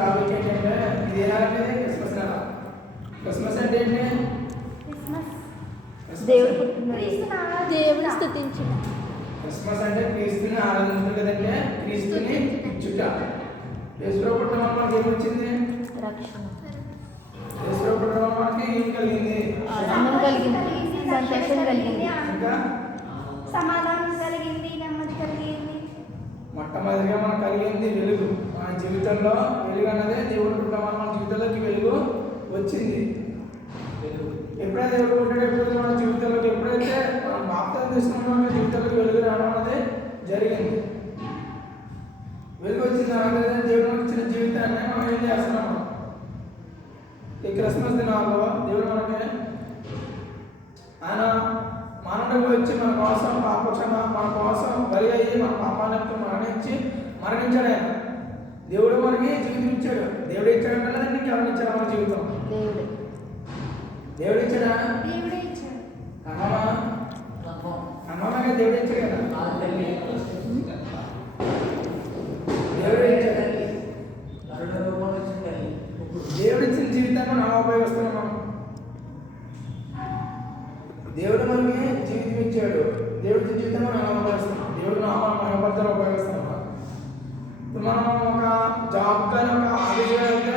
Topic ఏంటంటే ఇది ఏదంటే క్రిస్మస్ నెల. క్రిస్మస్ అంటే ఏంటి? దేవుడు పుట్టినరోజు, దేవుని స్తుతించుట. క్రిస్మస్ అంటే క్రీస్తుని ఆరాధించడం కదంటే, క్రీస్తుని ఇచ్చుట. యేసుప్రభు పుట్టడం వల్ల మనకి ఏమొచ్చింది? రక్షణ. యేసుప్రభు పుట్టడం వల్ల మనకి ఏం కలిగింది? ఆనందం కలిగింది, సంతోషం కలిగింది, ఇంకా సమాధానం కలిగింది, నెమ్మది కలిగింది. మొట్టమొదటిగా మనకు కలిగింది వెలుగు. మన జీవితంలో వెలుగు అన్నదే దేవుడు పుట్టడం వల్ల మన జీవితంలోకి వెలుగు వచ్చింది. ఎప్పుడైతే దేవుడు పుట్టాడు, ఎప్పుడైతే మన జీవితంలోకి ఎప్పుడైతే మనం బాప్తిసం తీసుకున్నామో మన జీవితంలోకి వెలుగు రావడం అనేది జరిగింది. వెలుగు వచ్చింది అలాగే దేవుడు మనకి ఇచ్చిన జీవితాన్ని మనం ఏం చేస్తున్నాము? ఈ క్రిస్మస్ దినాల్లో దేవుడు మనకి ఆయన మానవుడిగా వచ్చి మన కోసం పాపక్షమ మన కోసం బలి అయ్యి మన పాపానికి మరణించాడు ఆయన. దేవుడు మనకి జీవితం ఇచ్చాడు. దేవుడు ఇచ్చాడంటే లేదంటే ఇంకెవరిని ఇచ్చాడు? మన జీవితం దేవుడు ఇచ్చాడా? దేవుడే ఇచ్చాడు. అమ్మమ్మగా దేవుడు ఇచ్చాడు కదా. దేవుడు ఇచ్చాడు. దేవుడు ఇచ్చిన జీవితాన్ని మనం ఉపయోగిస్తున్నాం. మనం దేవుడు మనకి జీవితం ఇచ్చాడు. దేవుడి జీవితం మనం ఎలా ఉపయోగిస్తున్నాం? దేవుడు నామాన్ని మన పద్ధతిలో ఉపయోగిస్తున్నాం. ఇప్పుడు మనం ఒక జాబ్ కానీ ఒక ఆఫీస్లో వెళ్తే,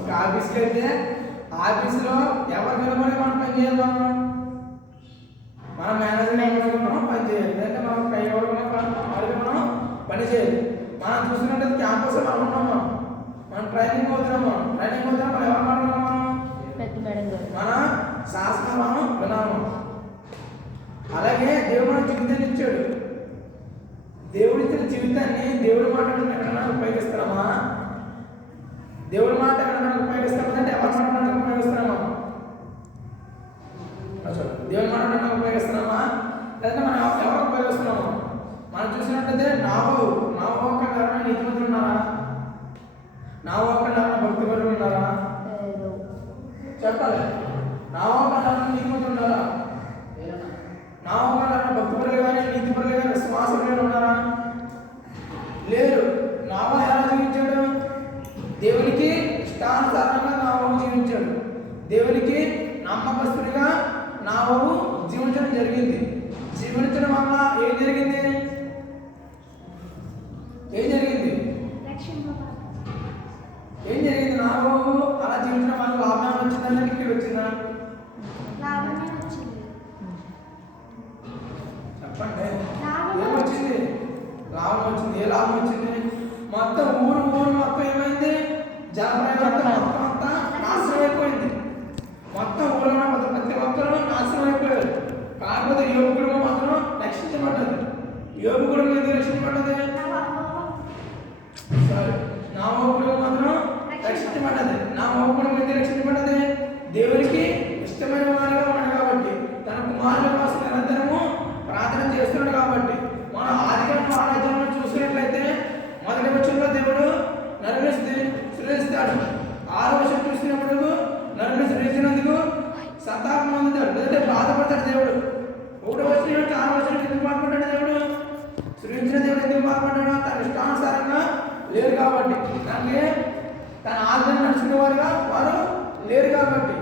ఒక ఆఫీస్కి వెళ్తే ఆఫీస్లో ఎవరు నిలబడి మనం పని చేయాలి? మనం మేనేజర్ నిలబడి మనం పని చేయాలి, లేదంటే మనం పై ఎవరు మనం పని చేయాలి. మనం చూసినట్టు క్యాంపస్ మనం ఉన్నాము, మనం ట్రైనింగ్ అవుతున్నాము. మనం ఎవరు మాట్లాడుతున్నాము? మన శాస్త్రం మనం వినాము. అలాగే దేవుడు మన జీవితాన్ని ఇచ్చాడు. దేవుడు ఇచ్చిన జీవితాన్ని దేవుడి మాట ఎక్కడైనా ఉపయోగిస్తున్నామా? దేవుడి మాట ఎక్కడైనా ఉపయోగిస్తామా? అంటే ఎవరి మాట ఉపయోగిస్తున్నామా? దేవుడి మాట ఉపయోగిస్తున్నామా? లేదంటే మనం ఎవరు ఉపయోగిస్తున్నామా? మనం చూసినట్లయితే నావు ఒక్క కారణ నీతిమంతులు ఉన్నారా? నావు ఒక్క కారణ భక్తి పరులు ఉన్నారా? చెప్పాలి. నావు ఒక్క కారణ నీతిమంతులు ఉన్నారా? నావు ఒక్క కారణ భక్తి పరులు కానీ నీతి పరులు కానీ విశ్వాసంలో ఉన్నారా? లేరు. నావు ఎలా జీవించాడు? దేవునికి ఇష్టానుసారంగా నావు జీవించాడు. దేవునికి నమ్మకస్తుడిగా నావు జీవించడం జరిగింది. జీవించడం వల్ల ఏం జరిగింది? ఏం జరిగింది? ఏం జరిగింది? నావు అలా జీవించడం వల్ల లాభం వచ్చిందా? ఇంటికి వచ్చిందా? లాభమే వచ్చింది. చెప్పండి. ఏమొచ్చింది? లాభం వచ్చింది. ఏ లాభం వచ్చింది? మొత్తం ఊరు మొత్తం ఏమైంది? జలప్రయాణం మొత్తం అంతా నాశనం అయిపోయింది. మొత్తం ఊళ్ళో ప్రతి ఒక్కరు నాశనం అయిపోయారు. కాకపోతే యోగు కుటుంబం మాత్రం రక్షించబడ్డది. యోగు కుటుంబం ఎందుకు రక్షించబడ్డది? నా కుటుంబం మాత్రం రక్షించబడ్డది. నా కుటుంబం ఎందుకు రక్షించబడ్డది? దేవునికి ఇష్టమైన వారిగా ఉన్నాడు కాబట్టి, తన కుమారుల కోసం నిరంతరము ప్రార్థన చేస్తున్నాడు కాబట్టి. మనం ఆదికాండం 6వ అధ్యాయంలో చూసినట్లయితే మొదటి వచనంలో దేవుడు నరుని సృజిస్తాడు. 6వ వచనం చూసినప్పుడు నరుని సృజించినందుకు సంతాపం పొందుతాడు, లేదంటే బాధపడతాడు దేవుడు. 1వ వచనం నుంచి 6వ వచనం ఎందుకు బాధపడ్డాడు దేవుడు? సృజించిన దేవుడు ఎందుకు బాధపడ్డాడు? తన ఇష్టానుసారంగా లేరు కాబట్టి, తన ఆజ్ఞను నడుచుకునే వారుగా వారు లేరు కాబట్టి.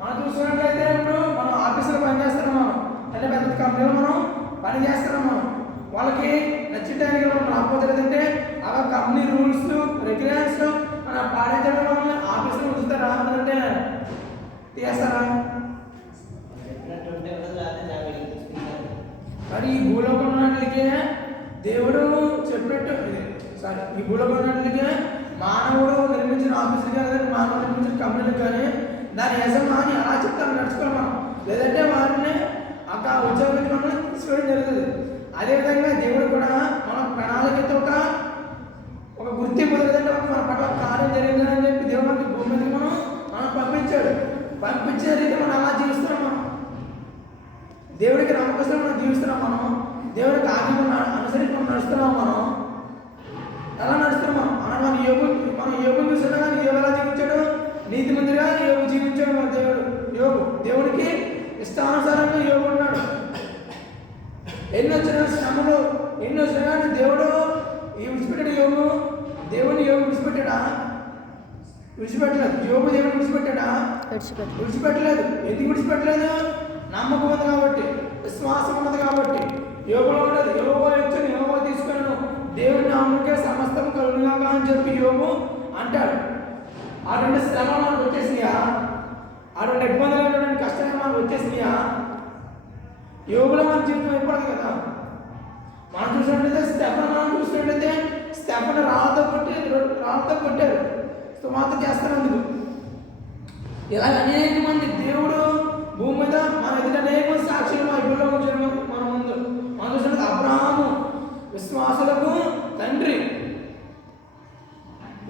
మనం చూసినట్లయితే ఇప్పుడు మనం ఆఫీసులో పనిచేస్తున్నాం, మనం అంటే పెద్ద కంపెనీలో మనం పని చేస్తున్నాం. మనం వాళ్ళకి నచ్చిన టైంకి మనం రాకపోతే, లేదంటే ఆ కంపెనీ రూల్స్ రెగ్యులేషన్స్ మనం పాటించడం వల్ల ఆఫీసులో ఉంచుతారా? అంటే తీస్తారా? మరి ఈ భూలోకం ఉన్నట్లయితే దేవుడు చెప్పినట్టు ఈ భూలోకం ఉన్నట్లయితే మానవుడు నిర్మించిన ఆఫీసులు కానీ మానవుడు నిర్మించిన కంపెనీలు కానీ దాని యజమాని అలా చెప్తాను నడుచుకోవాలి మనం, లేదంటే వారిని అక్కడ ఉద్యోగం మనం తీసుకోవడం జరుగుతుంది. అదేవిధంగా దేవుడు కూడా మన ప్రణాళికతో ఒక గుర్తింపు, లేదంటే మన పట్ల కార్యం జరిగిందని చెప్పి దేవుడు మనకి భూమి మీదకి మనం పంపించాడు. పంపించే రీతి మనం అలా జీవిస్తున్నాం. మనం దేవుడికి నమ్మకం మనం జీవిస్తున్నాం. మనం దేవుడికి ఆజ్ఞ అనుసరించి మనం నడుస్తున్నాం. మనం ఎలా నడుస్తున్నాం? మన యోగు చూసినా కానీ యోగు ఎలా జీవించాడు? నీతిమంతుడిగా యోగు జీవించాడు. మన దేవుడికి ఇష్టానుసారంగా యోగు ఉన్నాడు. ఎన్నో చిన్న శ్రమలు ఎన్నో శ్రమాన్ని దేవుడు విడిచిపెట్టాడు యోగు? దేవుని యోగు విడిచిపెట్టాడా? విడిచిపెట్టలేదు. యోగు దేవుని విడిచిపెట్టాడా? విడిచిపెట్టలేదు. ఎందుకు విడిచిపెట్టలేదు? నమ్మకం ఉంది కాబట్టి, విశ్వాసం ఉన్నది కాబట్టి. యోగులో ఉండదు. యోగో ఇచ్చాను, యోగో తీసుకున్నాను, దేవుని నామకే సమస్తం కలుగుగా అని చెప్పి యోగు అంటాడు. ఆ రెండు శ్రమలు మనకు వచ్చేసినాయా? ఆ రెండు ఇబ్బందులు, కష్టాలు మనకు వచ్చేసినాయా? యోగులో మన జీవితం అయిపోతుంది కదా. మనం చూసినట్లయితే స్టెఫన్ రాళ్ళతో కొట్టారు, సువార్త చేస్తున్నందుకు. ఇలా అనేక మంది దేవుడు భూమి మీద మన ఎదుట అనేక మంది సాక్షులు బైబిల్లో ఉంచారు. మన ముందు మనం చూసినట్టు అబ్రహాము విశ్వాసులకు తండ్రి.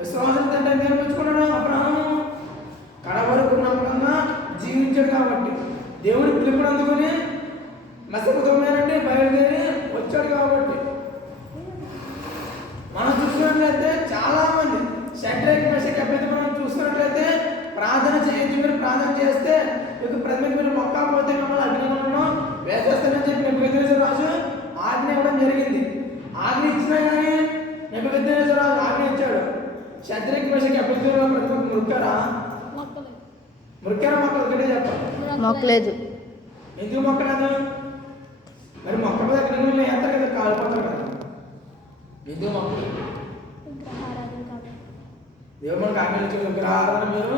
విశ్వాసులకు తండ్రి అని నేర్పించుకున్నాడు. అబ్రహాము కడ వరకు నమ్మకంగా జీవించాడు కాబట్టి, దేవుని పిలుపుని అందుకొని మెసపొతేమియా బయలుదేరి వచ్చాడు కాబట్టి. మనం చూసినట్లయితే చాలా మంది షడ్రక్ మెషక్ అబేద్నెగో మనం చూసినట్లయితే ప్రార్థన చేయొచ్చు, మీరు ప్రార్థన చేస్తే మీకు ప్రతిమ మీరు మొక్కకపోతే మిమ్మల్ని అగ్నిగుండంలో వేసేస్తానని చెప్పి నెబుకద్నెజరు రాజు ఆజ్ఞ ఇవ్వడం జరిగింది. ఆజ్ఞ ఇచ్చినా కానీ నెబుకద్నెజరు రాజు ఆజ్ఞ ఇచ్చాడు. షడ్రక్ మెషక్ అబేద్నెగో ప్రతిమ మురికారా? మొక్కలు ఒకటే చెప్పాలి. మొక్కలేదు. ఎందుకు మొక్కలేదు? మరి మొక్క మీద అగ్నిగుండంలో వేస్తారు కదా, కాలిపోతారు కదా. ఎందుకు మొక్కలు? దేవుడు మనకు ఆజ్ఞాపించిన విగ్రహారాధన మీరు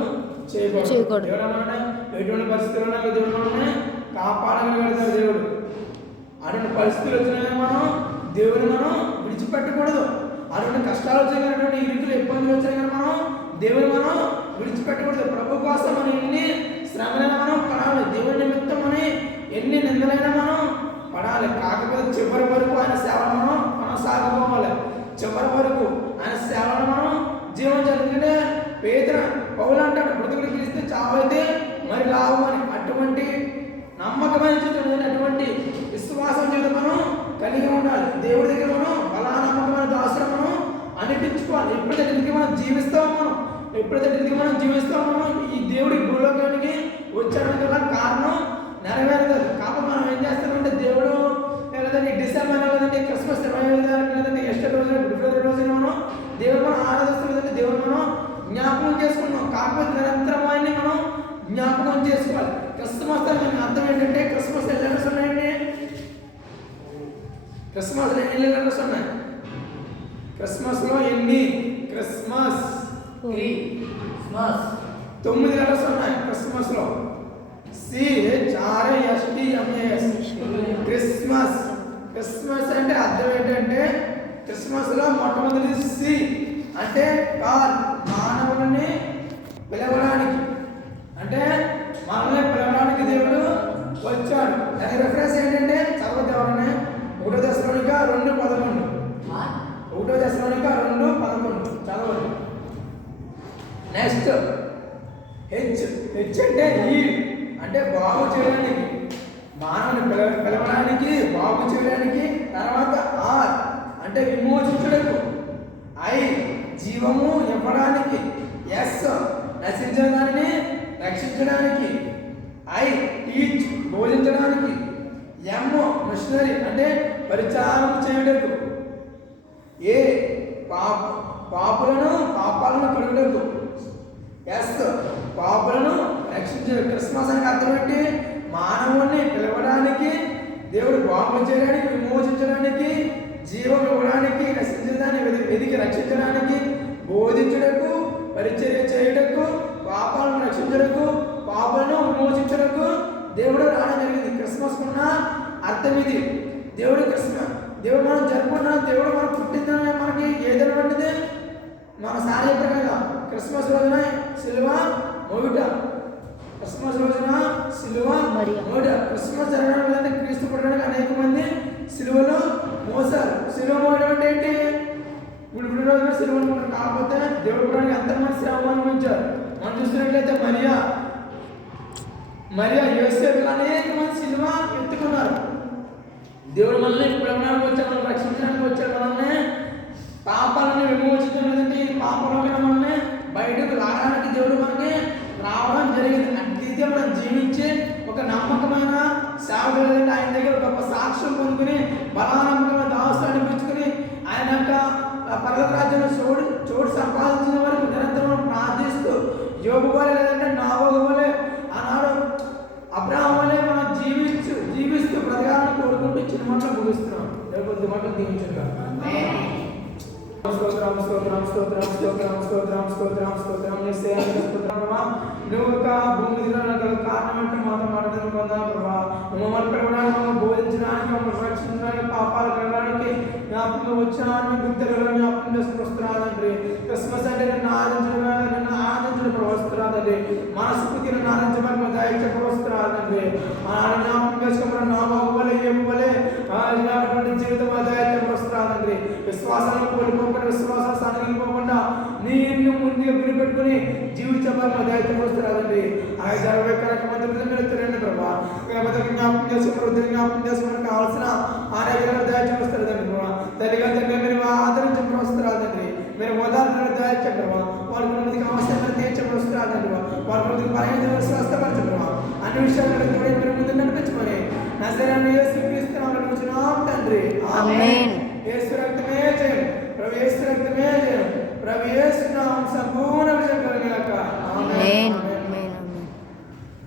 చేయకూడదు. దేవుడు అన్నాడు ఎటువంటి పరిస్థితుల్లో దేవుడు మనల్ని కాపాడగలుగుతాడు. దేవుడు అటువంటి పరిస్థితులు వచ్చినా మనం దేవుని మనం విడిచిపెట్టకూడదు. అటువంటి కష్టాలు వచ్చాయి కానీ, అటువంటి ఇరుకులు ఇబ్బందులు వచ్చాయి కానీ మనం దేవుని మనం విడిచిపెట్టకూడదు. ప్రభు కోసం మనం ఎన్ని శ్రమలైనా మనం పడాలి. దేవుని నిమిత్తం అని ఎన్ని నిందలైనా మనం పడాలి. కాకపోతే చివరి వరకు ఆయన సేవను మనం కొనసాగిపోవాలి. చివరి వరకు ఆయన సేవను మనం జీవం జరుగుతుంటే పౌలు అంటాడు, మృతుడికి పిలిస్తే చావైతే మరి లాభం అని. అటువంటి నమ్మకమైన జీవితం, అటువంటి విశ్వాసం జీవితం మనం కలిగి ఉండాలి. దేవుడి దగ్గర మనం బలా నమ్మకమైన దాసులు మనం అనిపించుకోవాలి. ఎప్పుడైతే మనం జీవిస్తామో ఈ దేవుడి భూలోకానికి వచ్చడానికి గల కారణం నెరవేరదు. కాబట్టి మనం ఏం చేస్తామంటే దేవుడు లేదంటే డిసెంబర్ లేదంటే క్రిస్మస్ 25 లేదంటే ఎస్టర్ రోజు ఫిబ్రవరి రోజున మనం దేవుడు మనం ఆరాధిస్తాం, లేదంటే దేవుడు మనం జ్ఞాపకం చేసుకుంటున్నాం. కాకపోతే నిరంతరం ఆయన్ని మనం జ్ఞాపకం చేసుకోవాలి. క్రిస్మస్ అర్థం ఏంటంటే క్రిస్మస్ ఎన్ని లెటర్స్ ఉన్నాయండి? క్రిస్మస్లో ఎన్ని లెటర్స్ ఉన్నాయి? క్రిస్మస్లో ఎన్ని? క్రిస్మస్ 9 లెటర్స్ ఉన్నాయి. క్రిస్మస్లో CHRISTMAS క్రిస్మస్. క్రిస్మస్ అంటే అర్థం ఏంటంటే క్రిస్మస్లో మొట్టమొదటి సి అంటే కాల్, మానవుని పిలవడానికి, అంటే మనల్ని పిలవడానికి దేవుడు వచ్చాడు. దాని రెఫరెన్స్ ఏంటంటే చదవద్దు ఎవరనే 1 దశలోనిక 2:11 1 దశలోనిక 2:11 చదవండి. నెక్స్ట్ హెచ్ అంటే ఈ అంటే బాగు చేయడానికి, మానవుని పిలవడానికి, బాగు చేయడానికి. తర్వాత ఆర్ అంటే విమోచించడానికి, ఐ జీవము ఇవ్వడానికి, ఎస్ నశించడాన్ని రక్షించడానికి, ఐ టీచ్ బోధించడానికి, ఎం మిషనరీ అంటే పరిచారం చేయడానికి, ఏ పాపాలను కడుగుటకు, ఎస్ పాపులను రక్షించే. క్రిస్మస్ అని అర్థం ఏంటి? మానవుణ్ణి పిలవడానికి, దేవుడు బాగు చేయడానికి, విమోచించడానికి, జీవం ఇవ్వడానికి, నశించడాన్ని వెతికి రక్షించడానికి, బోధించడకు, పరిచర్య చేయటకు, పాపాలను రక్షించడకు, పాపాలను విమోచించడకు దేవుడు రావడం జరిగింది. క్రిస్మస్ ఉన్న అర్థం ఇది. దేవుడు మనం జరుపుకున్నాం. దేవుడు మనం పుట్టిందని మనకి ఏదైనా వంటిది మన శారీరకంగా క్రిస్మస్ రోజున సిలువ మోయుట, క్రిస్మస్ రోజున సిలువ మోయుట. క్రిస్మస్ జరగడం లేదంటే క్రీస్తు పుట్టడానికి అనేక మంది సిలువలో మోసారు. సిలువ మోయడం అంటే ఏంటి? ఇప్పుడు రోజున సిలువను మోయడం. కాకపోతే దేవుడు పుట్టడానికి ఎంతమంది శ్రమ అనుభవించారు. మనం చూసినట్లయితే మరియా యోసేపు అనేక మంది సిలువ ఎత్తుకున్నారు. దేవుడు మనల్ని పిలవడానికి వచ్చాడు, మనల్ని రక్షించడానికి వచ్చాడు, మనల్ని పాపాలను విమోచించడం లేదంటే ఈ పాపంలో మనల్ని బయటకు రావడానికి దేవుడు మనకి రావడం జరిగింది. అట్లయితే మనం జీవించి ఒక నమ్మకమైన సేవకుడు లేదంటే ఆయన దగ్గర గొప్ప సాక్ష్యం పొందుకుని బలానమ్మకమైన దాసులు అనిపించుకుని ఆయన యొక్క పరలోక రాజ్యంలో చోటు సంపాదించిన వరకు నిరంతరం ప్రార్థిస్తూ యోగు వలె లేదంటే నాబోగు వలె ఆనాడు అబ్రాహం వలె మనం జీవిస్తూ బ్రతకాలని కోరుకుంటూ చిన్న మాటలు ముగిస్తున్నాం. కొద్ది మాటలు దీవించుగా. స్తోత్రం స్తోత్రం స్తోత్రం స్తోత్రం స్తోత్రం స్తోత్రం స్తోత్రం స్తోత్రం. నువ్వు ఒక భూమి దిగడానికి కారణం అంటే మాతో మాట్లాడడం కదా ప్రభా. మమ్మల్ని పెరగడానికి, మమ్మల్ని బోధించడానికి, మమ్మల్ని రక్షించడానికి, పాపాలు కలగడానికి జ్ఞాపకం వచ్చాను గుర్తులు జ్ఞాపకం చేసుకుని వస్తున్నారండి. క్రిస్మస్ అంటే నిన్ను ఆనందించడం వస్తున్నారండి. మనస్ఫూర్తి నన్ను ఆనందించడానికి దయచేసి వస్తున్నారండి. జ్ఞాపకం చేసుకున్న నా బాబులే ఏమోలే జీవితం దయచేసి వస్తున్నారండి. విశ్వాసాలను కోల్పోకుండా, విశ్వాసాలు సన్నగిపోకుండా నిన్ను ముందుగా గురిపెట్టుకుని జీవించడానికి దయచేసి వస్తున్నారండి. 60 మంది మీరు తిరండి ప్రభా. జ్ఞాపకం చేసుకుని జ్ఞాపకం చేసుకుని కావాల్సిన ఆరోగ్యాలను దయచేసి వస్తారండి ప్రభా. తల్లిదండ్రులు మీరు ఆదరించడం వస్తున్నారండి. మీరు ఓదార్పులను దయచేసి ప్రభా. వాళ్ళ మందికి అవసరాలను తీర్చడం వస్తున్నారండి. వాళ్ళ మందికి పర్యాలు స్వస్థపరచడం ప్రభా. అన్ని విషయాలను కూడా మీరు ముందు నడిపించుకొని నజరేయుడైన యేసుక్రీస్తు నామమున వచ్చున్నాం తండ్రి. ఆమేన్. యేసు రక్తమే జయం. ప్రభు యేసు రక్తమే జయం. ప్రభు యేసు నామం సంపూర్ణ